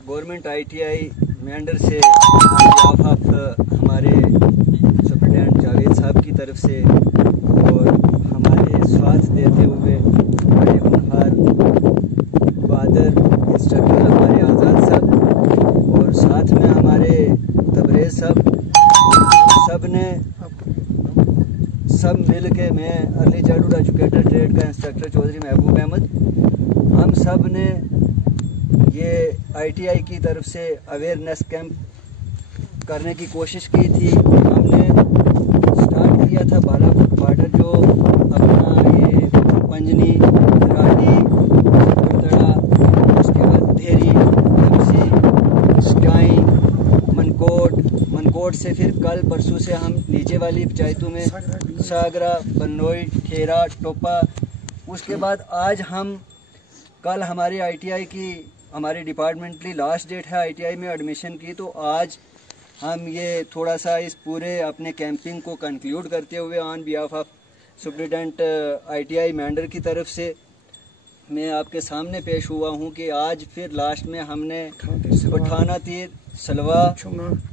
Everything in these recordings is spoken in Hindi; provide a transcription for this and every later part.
गवर्नमेंट ITI मेंढर से हमारे सुप्रिटेंडेंट जावेद साहब की तरफ से और हमारे साथ देते हुए बड़े होनहार बहादुर इंस्ट्रक्टर हमारे आज़ाद साहब और साथ में हमारे तबरेज़ साहब, सब मिल के, मैं अर्ली चाइल्डहुड एजुकेटर ट्रेड का इंस्ट्रक्टर चौधरी महबूब अहमद, हम सब ने ये ITI की तरफ से अवेयरनेस कैंप करने की कोशिश की थी। हमने स्टार्ट किया था बालाकोट बॉर्डर, जो अपना ये पंजनी, राडी, बड़तड़ा, उसके बाद धेरी, स्टाई, मनकोट से फिर कल परसों से हम नीचे वाली पंचायतों में सागरा, बन्नोई, ठेरा, टोपा, उसके बाद आज हम कल हमारी ITI की हमारी डिपार्टमेंटली लास्ट डेट है ITI में एडमिशन की, तो आज हम ये थोड़ा सा इस पूरे अपने कैंपिंग को कंक्लूड करते हुए on behalf of superintendent ITI Mendhar की तरफ से मैं आपके सामने पेश हुआ हूँ कि आज फिर लास्ट में हमने पठाना तीर, सलवा,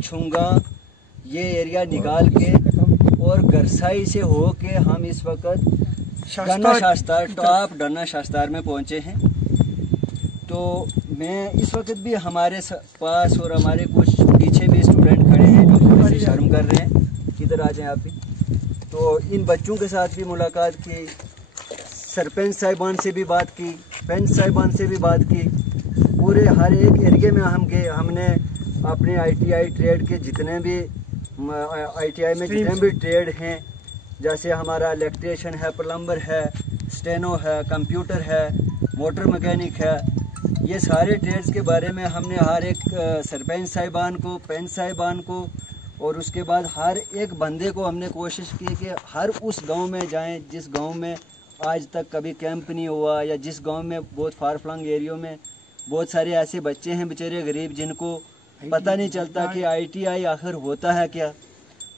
छुंगा ये एरिया निकाल के और गरसाई से हो के हम इस वक्त डन्ना शास्तार, टॉप डन्ना शास्तार में पहुँचे हैं। तो मैं इस वक्त भी हमारे पास और हमारे कुछ पीछे भी स्टूडेंट खड़े हैं जो थोड़ी सी शर्म कर रहे हैं, इधर आ जाएं आप भी। तो इन बच्चों के साथ भी मुलाकात की, सरपंच साहिबान से भी बात की, पंच साहिबान से भी बात की, पूरे हर एक एरिया में हम गए। हमने अपने ITI ट्रेड के जितने भी ITI में जितने भी ट्रेड हैं, जैसे हमारा इलेक्ट्रिशियन है, प्लम्बर है, स्टेनो है, कंप्यूटर है, मोटर मैकेनिक है, ये सारे ट्रेड्स के बारे में हमने हर एक सरपंच साहिबान को, पंच साहिबान को और उसके बाद हर एक बंदे को हमने कोशिश की कि हर उस गांव में जाएं जिस गांव में आज तक कभी कैंप नहीं हुआ, या जिस गांव में बहुत फार फ्लंग एरियो में बहुत सारे ऐसे बच्चे हैं बेचारे गरीब जिनको पता नहीं चलता कि ITI आखिर होता है क्या,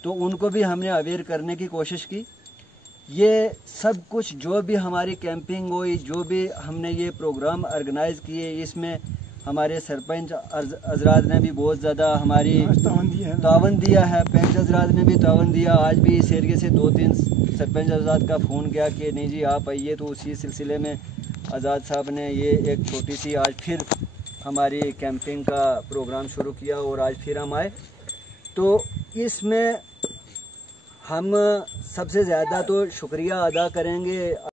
तो उनको भी हमने अवेयर करने की कोशिश की। ये सब कुछ जो भी हमारी कैंपिंग हुई, जो भी हमने ये प्रोग्राम ऑर्गेनाइज़ किए, इसमें हमारे सरपंच हजरात ने भी बहुत ज़्यादा हमारी तावन दिया है, पंच हजरात ने भी तावन दिया। आज भी इस एरिए से 2-3 सरपंच हजरात का फ़ोन किया कि नहीं जी आप आइए, तो उसी सिलसिले में आज़ाद साहब ने ये एक छोटी सी आज फिर हमारी कैंपिंग का प्रोग्राम शुरू किया और आज फिर हम आए। तो इसमें हम सबसे ज़्यादा तो शुक्रिया अदा करेंगे